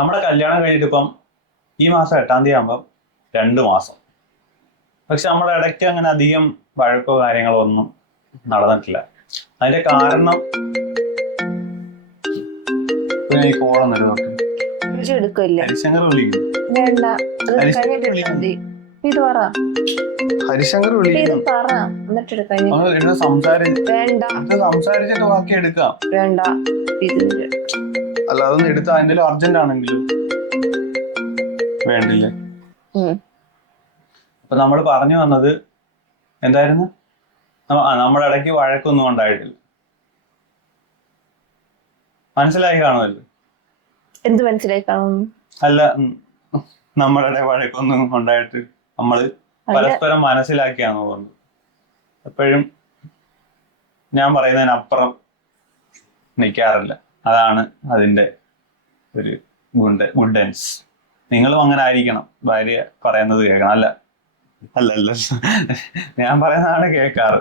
നമ്മുടെ കല്യാണം കഴിഞ്ഞിട്ട് ഇപ്പം ഈ മാസം 8-ാം തീയതി ആകുമ്പം 2 മാസം. പക്ഷെ നമ്മുടെ ഇടയ്ക്ക് അങ്ങനെ അധികം വഴക്കോ കാര്യങ്ങളോ ഒന്നും നടന്നിട്ടില്ല. അതിന്റെ കാരണം ഈ കോളൊന്നും എടുക്കില്ല. ഹരിശങ്കർ വിളിക്കും. വേണ്ട, അത് ഹരിശങ്കർ കഴിഞ്ഞിട്ട് വിളിക്കും. മതി. ഇത് പറ, ഹരിശങ്കർ ഇത് വിളിക്കും. പറ, എന്നിട്ട് എടുക്കാം. ഇത് സംസാരിച്ചിട്ട് വേണ്ട, ബാക്കി എടുക്കാം. വേണ്ട, ഇത് അല്ല, അതൊന്ന് എടുത്താ എന്തെങ്കിലും അർജന്റ് ആണെങ്കിലും വേണ്ടില്ലേ. അപ്പൊ നമ്മൾ പറഞ്ഞു വന്നത് എന്തായിരുന്നു? നമ്മുടെ ഇടയ്ക്ക് വഴക്കൊന്നും ഉണ്ടായിട്ടില്ല. മനസ്സിലായി കാണുമല്ലോ. എന്ത് മനസ്സിലായി കാണും? അല്ല, നമ്മുടെ വഴക്കൊന്നും ഉണ്ടായിട്ട് നമ്മള് പരസ്പരം മനസ്സിലാക്കിയാന്ന് തോന്നുന്നു. എപ്പോഴും ഞാൻ പറയുന്നതിനപ്പുറം നിൽക്കാറില്ല. അതാണ് അതിന്റെ ഒരു ഗുഡൻസ്. നിങ്ങളും അങ്ങനെ ആയിരിക്കണം. ഭാര്യ പറയുന്നത് കേൾക്കണം. അല്ല, ഞാൻ പറയുന്നതാണ് കേൾക്കാറ്.